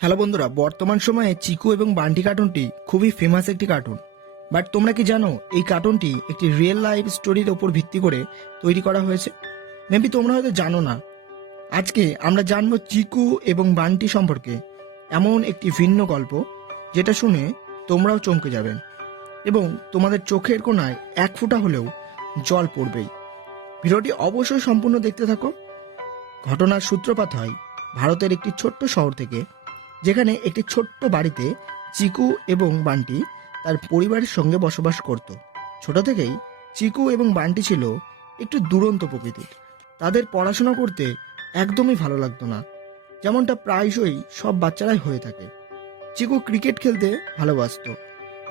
Hello বন্ধুরা, বর্তমান সময়ে চিকু এবং বান্টি কার্টুনটি খুবই ফেমাস একটি কার্টুন। বাট তোমরা কি জানো এই কার্টুনটি একটি রিয়েল লাইফ স্টোরির ওপর ভিত্তি করে তৈরি করা হয়েছে? মেবি তোমরা হয়তো জানো না। আজকে আমরা জানবো চিকু এবং বান্টি সম্পর্কে এমন একটি ভিন্ন গল্প যেটা শুনে তোমরাও চমকে যাবেন এবং তোমাদের চোখের কোণায় এক ফোঁটা হলেও জল পড়বেই। ভিডিওটি অবশ্যই সম্পূর্ণ দেখতে থাকো। ঘটনার সূত্রপাত হয় ভারতের একটি ছোট্ট শহর থেকে, যেখানে একটি ছোট্ট বাড়িতে চিকু এবং বান্টি তার পরিবারের সঙ্গে বসবাস করত। ছোট থেকেই চিকু এবং বান্টি ছিল একটু দুরন্ত প্রকৃতির। তাদের পড়াশোনা করতে একদমই ভালো লাগতো না, যেমনটা প্রায়শই সব বাচ্চারাই হয়ে থাকে। চিকু ক্রিকেট খেলতে ভালোবাসতো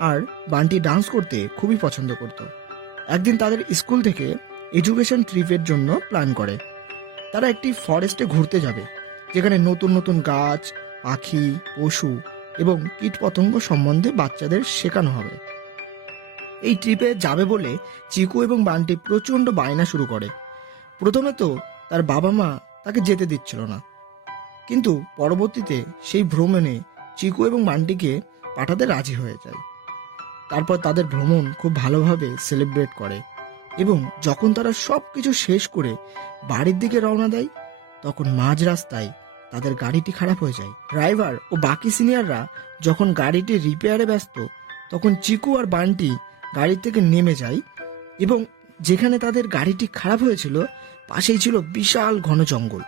আর বান্টি ডান্স করতে খুবই পছন্দ করত। একদিন তাদের স্কুল থেকে এডুকেশন ট্রিপের জন্য প্ল্যান করে। তারা একটি ফরেস্টে ঘুরতে যাবে, যেখানে নতুন নতুন গাছ, পাখি, পশু এবং কীটপতঙ্গ সম্বন্ধে বাচ্চাদের শেখানো হবে। এই ট্রিপে যাবে বলে চিকু এবং বান্টি প্রচণ্ড বায়না শুরু করে। প্রথমে তো তার বাবা মা তাকে যেতে দিচ্ছিল না, কিন্তু পরবর্তীতে সেই ভ্রমণে চিকু এবং বান্টিকে পাঠাতে রাজি হয়ে যায়। তারপর তাদের ভ্রমণ খুব ভালোভাবে সেলিব্রেট করে এবং যখন তারা সব কিছু শেষ করে বাড়ির দিকে রওনা দেয়, তখন মাঝ রাস্তায় তাদের গাড়িটি খারাপ হয়ে যায়। ড্রাইভার ও বাকি সিনিয়ররা যখন গাড়িটি রিপেয়ারে ব্যস্ত, তখন চিকু আর বান্টি গাড়ি থেকে নেমে যায় এবং যেখানে তাদের গাড়িটি খারাপ হয়েছিল পাশেই ছিল বিশাল ঘন জঙ্গল।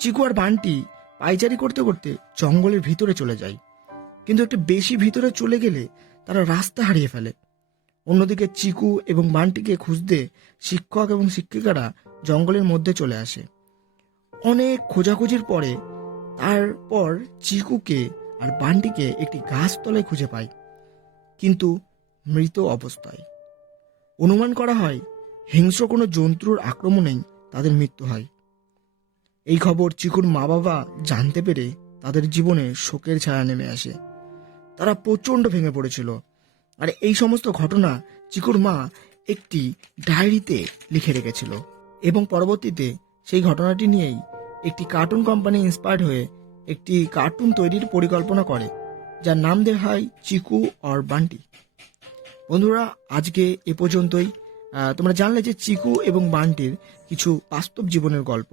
চিকু আর বান্টি পাইচারি করতে করতে জঙ্গলের ভিতরে চলে যায়, কিন্তু একটু বেশি ভিতরে চলে গেলে তারা রাস্তা হারিয়ে ফেলে। অন্যদিকে চিকু এবং বান্টিকে খুঁজতে শিক্ষক এবং শিক্ষিকারা জঙ্গলের মধ্যে চলে আসে। অনেক খোঁজাখুঁজির পরে তারপর চিকুকে আর বান্টিকে একটি গাছতলায় খুঁজে পায়, কিন্তু মৃত অবস্থায়। অনুমান করা হয় হিংস্র কোনো জন্তুর আক্রমণেই তাদের মৃত্যু হয়। এই খবর চিকুর মা বাবা জানতে পেরে তাদের জীবনে শোকের ছায়া নেমে আসে। তারা প্রচণ্ড ভেঙে পড়েছিল, আর এই সমস্ত ঘটনা চিকুর মা একটি ডায়েরিতে লিখে রেখেছিল এবং পরবর্তীতে সেই ঘটনাটি নিয়েই একটি কার্টুন কোম্পানি ইন্সপায়ার্ড হয়ে একটি কার্টুন তৈরির পরিকল্পনা করে, যার নাম দেওয়া হয় চিকু আর বান্টি। বন্ধুরা, আজকে এ পর্যন্তই। তোমরা জানলে যে চিকু এবং বান্টির কিছু বাস্তব জীবনের গল্প।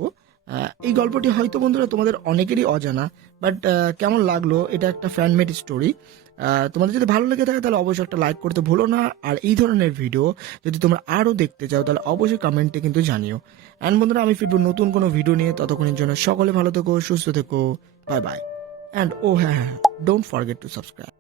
এই গল্পটি হয়তো বন্ধুরা তোমাদের অনেকেরই অজানা, বাট কেমন লাগলো, এটা একটা ফ্যানমেড স্টোরি। তোমাদের যদি ভালো লেগে থাকে তাহলে অবশ্যই একটা লাইক করতে ভুলো না। আর এই ধরনের ভিডিও যদি তোমরা আরও দেখতে চাও তাহলে অবশ্যই কমেন্টে কিন্তু জানিও। অ্যান্ড বন্ধুরা, আমি ফিরবো নতুন কোনো ভিডিও নিয়ে। ততক্ষণের জন্য সকলে ভালো থেকো, সুস্থ থেকো, বাই বাই। অ্যান্ড ও হ্যাঁ, ডোন্ট ফরগেট টু সাবস্ক্রাইব।